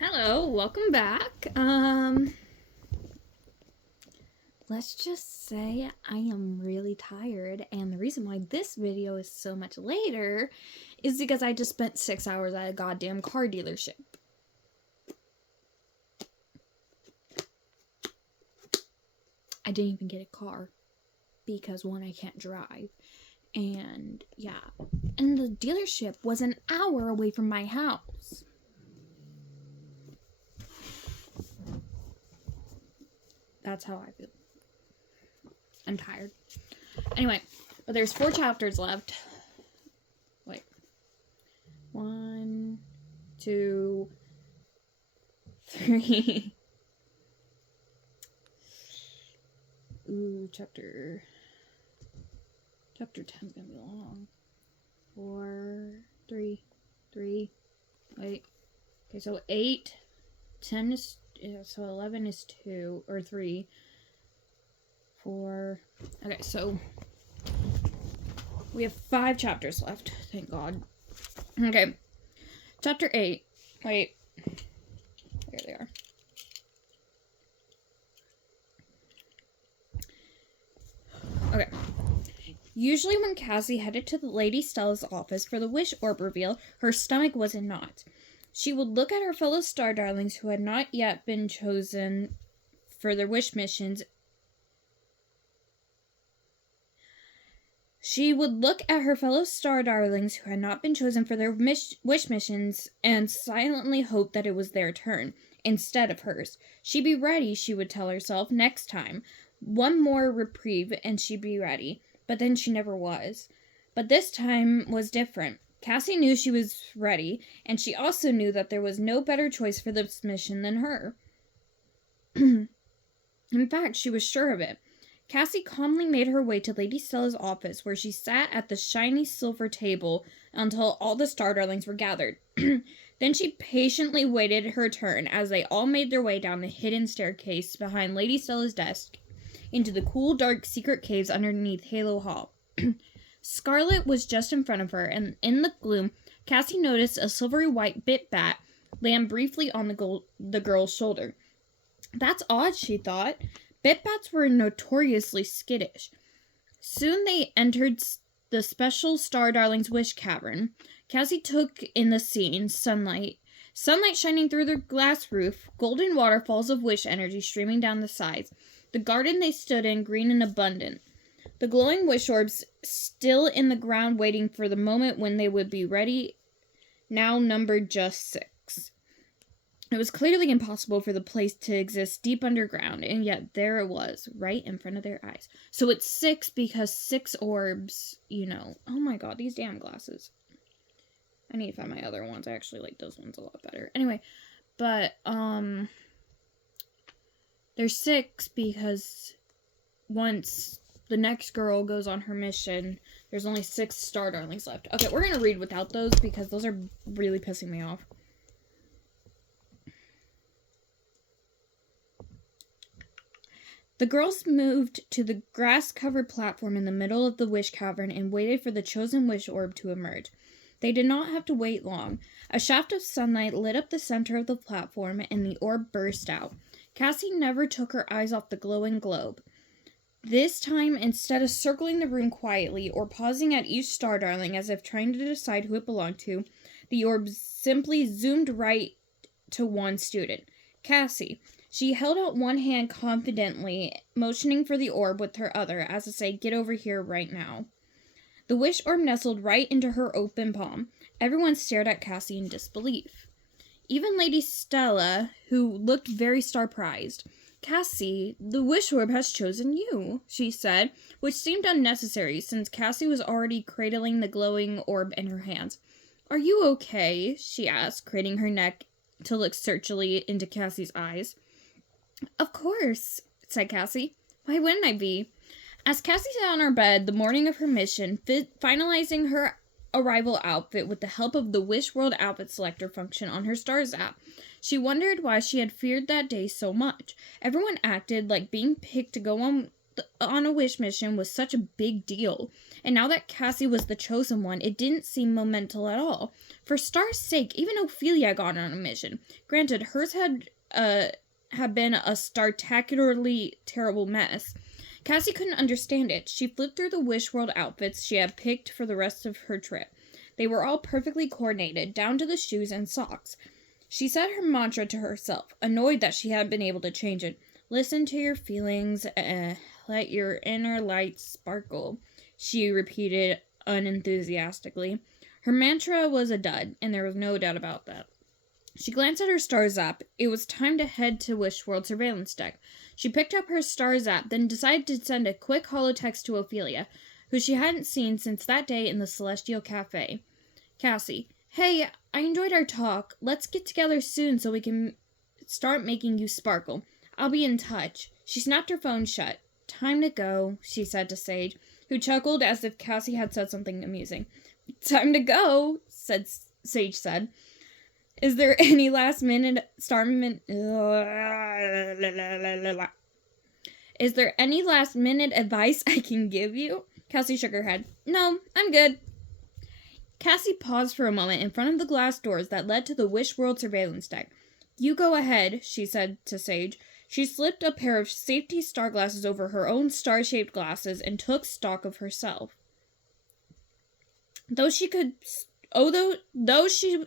Hello, welcome back. Let's just say I am really tired, and the reason why this video is so much later is because I just spent 6 hours at a goddamn car dealership. I didn't even get a car because one, I can't drive, and yeah, and the dealership was an hour away from my house. That's how I feel. I'm tired. Anyway, but there's 4 chapters left. Wait. 1, 2, 3. Ooh, chapter 10 is gonna be long. 4, 3. Wait. Okay, so 8, 10 is, so 11 is 2, or 3. 4. Okay, so we have 5 chapters left. Thank God. Okay. Chapter 8. Wait. There they are. Okay. Usually when Cassie headed to the Lady Stella's office for the wish orb reveal, her stomach was in knots. She would look at her fellow star darlings who had not yet been chosen for their wish missions. She would look at her fellow star darlings who had not been chosen for their wish missions and silently hope that it was their turn, instead of hers. She'd be ready, she would tell herself, next time. One more reprieve and she'd be ready. But then she never was. But this time was different. Cassie knew she was ready, and she also knew that there was no better choice for this mission than her. In fact, she was sure of it. Cassie calmly made her way to Lady Stella's office, where she sat at the shiny silver table until all the star darlings were gathered. Then she patiently waited her turn as they all made their way down the hidden staircase behind Lady Stella's desk into the cool, dark, secret caves underneath Halo Hall. Scarlet was just in front of her, and in the gloom, Cassie noticed a silvery white bit bat land briefly on the girl's shoulder. That's odd, she thought. Bit bats were notoriously skittish. Soon they entered the special Star Darling's wish cavern. Cassie took in the scene, sunlight shining through the glass roof, golden waterfalls of wish energy streaming down the sides. The garden they stood in, green and abundant. The glowing wish orbs still in the ground waiting for the moment when they would be ready, now numbered just 6. It was clearly impossible for the place to exist deep underground, and yet there it was, right in front of their eyes. So it's 6 because 6 orbs, Oh my god, these damn glasses. I need to find my other ones. I actually like those ones a lot better. Anyway, but, there's 6 because once the next girl goes on her mission, there's only 6 star darlings left. Okay, we're gonna read without those because those are really pissing me off. The girls moved to the grass-covered platform in the middle of the wish cavern and waited for the chosen wish orb to emerge. They did not have to wait long. A shaft of sunlight lit up the center of the platform, and the orb burst out. Cassie never took her eyes off the glowing globe. This time, instead of circling the room quietly or pausing at each star darling as if trying to decide who it belonged to, the orb simply zoomed right to one student, Cassie. She held out one hand confidently, motioning for the orb with her other, as to say, "Get over here right now." The wish orb nestled right into her open palm. Everyone stared at Cassie in disbelief. Even Lady Stella, who looked very star-prized. "Cassie, the wish orb has chosen you," she said, which seemed unnecessary since Cassie was already cradling the glowing orb in her hands. "Are you okay?" she asked, craning her neck to look searchingly into Cassie's eyes. "Of course," said Cassie. "Why wouldn't I be?" As Cassie sat on her bed the morning of her mission, finalizing her arrival outfit with the help of the Wish World Outfit Selector function on her Stars app, she wondered why she had feared that day so much. Everyone acted like being picked to go on on a wish mission was such a big deal. And now that Cassie was the chosen one, it didn't seem monumental at all. For Star's sake, even Ophelia got on a mission. Granted, hers had been a startacularly terrible mess. Cassie couldn't understand it. She flipped through the Wish World outfits she had picked for the rest of her trip. They were all perfectly coordinated, down to the shoes and socks. She said her mantra to herself, annoyed that she hadn't been able to change it. Listen to your feelings, let your inner light sparkle, she repeated unenthusiastically. Her mantra was a dud, and there was no doubt about that. She glanced at her stars app. It was time to head to Wish World Surveillance Deck. She picked up her stars app, then decided to send a quick holotext to Ophelia, who she hadn't seen since that day in the Celestial Cafe. Cassie, hey, I enjoyed our talk. Let's get together soon so we can start making you sparkle. I'll be in touch. She snapped her phone shut. Time to go, she said to Sage, who chuckled as if Cassie had said something amusing. Time to go, Sage said. Is there any Is there any last minute advice I can give you? Cassie shook her head. No, I'm good. Cassie paused for a moment in front of the glass doors that led to the Wish World Surveillance Deck. You go ahead, she said to Sage. She slipped a pair of safety star glasses over her own star-shaped glasses and took stock of herself. Though she'd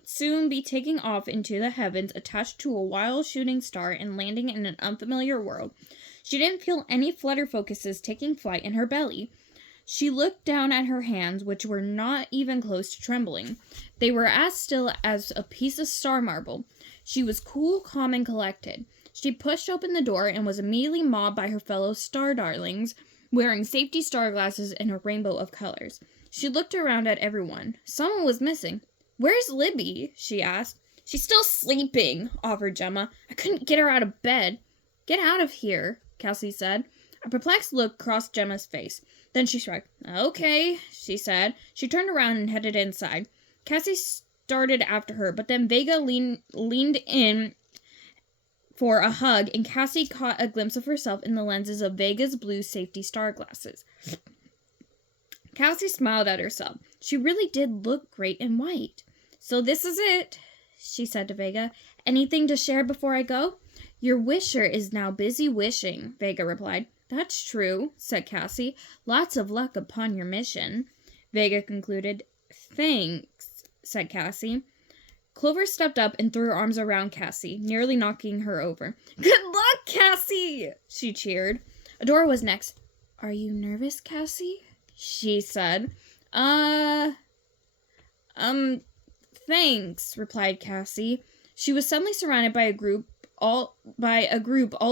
soon be taking off into the heavens attached to a wild shooting star and landing in an unfamiliar world, she didn't feel any flutter focuses taking flight in her belly. She looked down at her hands, which were not even close to trembling. They were as still as a piece of star marble. She was cool, calm, and collected. She pushed open the door and was immediately mobbed by her fellow star darlings, wearing safety star glasses in a rainbow of colors. She looked around at everyone. Someone was missing. Where's Libby? She asked. She's still sleeping, offered Gemma. I couldn't get her out of bed. Get out of here, Cassie said. A perplexed look crossed Gemma's face. Then she shrugged. Okay, she said. She turned around and headed inside. Cassie started after her, but then Vega leaned in for a hug, and Cassie caught a glimpse of herself in the lenses of Vega's blue safety star glasses. Cassie smiled at herself. She really did look great in white. So this is it, she said to Vega. Anything to share before I go? Your wisher is now busy wishing, Vega replied. That's true, said Cassie. Lots of luck upon your mission. Vega concluded. Thanks, said Cassie. Clover stepped up and threw her arms around Cassie, nearly knocking her over. Good luck, Cassie! She cheered. Adora was next. Are you nervous, Cassie? She said. Thanks, replied Cassie. She was suddenly surrounded by a group all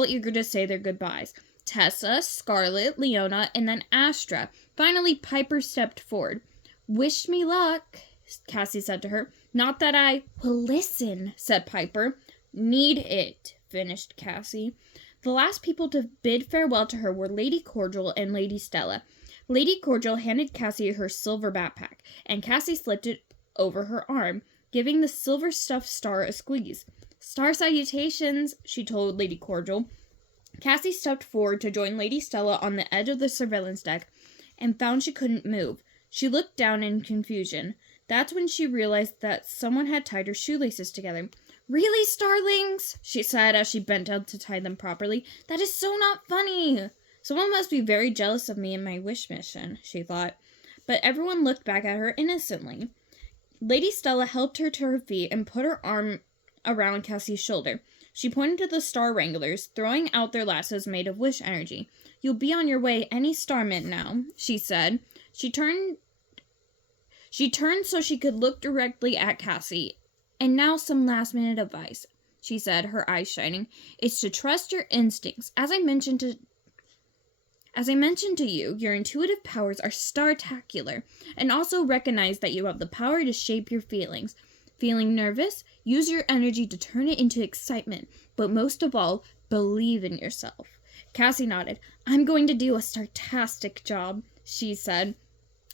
eager to say their goodbyes. Tessa, Scarlet, Leona, and then Astra. Finally, Piper stepped forward. Wish me luck, Cassie said to her. Not that I... Well, listen, said Piper. Need it, finished Cassie. The last people to bid farewell to her were Lady Cordial and Lady Stella. Lady Cordial handed Cassie her silver backpack, and Cassie slipped it over her arm, giving the silver stuffed star a squeeze. Star salutations, she told Lady Cordial. Cassie stepped forward to join Lady Stella on the edge of the surveillance deck and found she couldn't move. She looked down in confusion. That's when she realized that someone had tied her shoelaces together. Really, starlings? She said as she bent down to tie them properly. That is so not funny. Someone must be very jealous of me and my wish mission, she thought. But everyone looked back at her innocently. Lady Stella helped her to her feet and put her arm around Cassie's shoulder. She pointed to the Star Wranglers, throwing out their lassos made of wish energy. You'll be on your way any star minute now, she said. She turned so she could look directly at Cassie. And now some last-minute advice, she said, her eyes shining. It's to trust your instincts. As I mentioned to you, your intuitive powers are startacular, and also recognize that you have the power to shape your feelings. Feeling nervous? Use your energy to turn it into excitement, but most of all, believe in yourself. Cassie nodded. I'm going to do a startastic job, she said.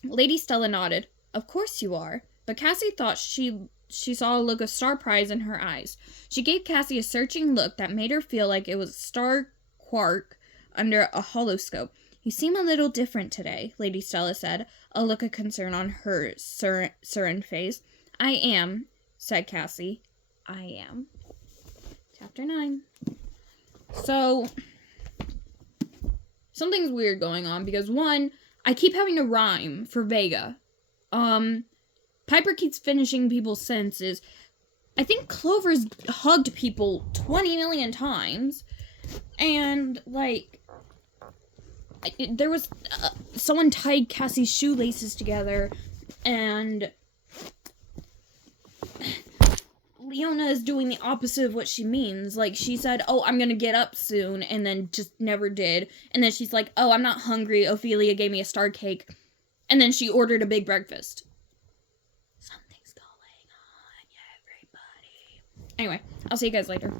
Lady Stella nodded. Of course you are. But Cassie thought she saw a look of surprise in her eyes. She gave Cassie a searching look that made her feel like it was a star quark under a holoscope. You seem a little different today, Lady Stella said, a look of concern on her serene face. I am, said Cassie. I am. Chapter 9. So, something's weird going on because, one, I keep having to rhyme for Vega. Piper keeps finishing people's sentences. I think Clover's hugged people 20 million times. And, like, there was someone tied Cassie's shoelaces together, and Leona is doing the opposite of what she means. Like, she said, oh, I'm gonna get up soon, and then just never did. And then she's like, oh, I'm not hungry. Ophelia gave me a star cake. And then she ordered a big breakfast. Something's going on, everybody. Anyway, I'll see you guys later.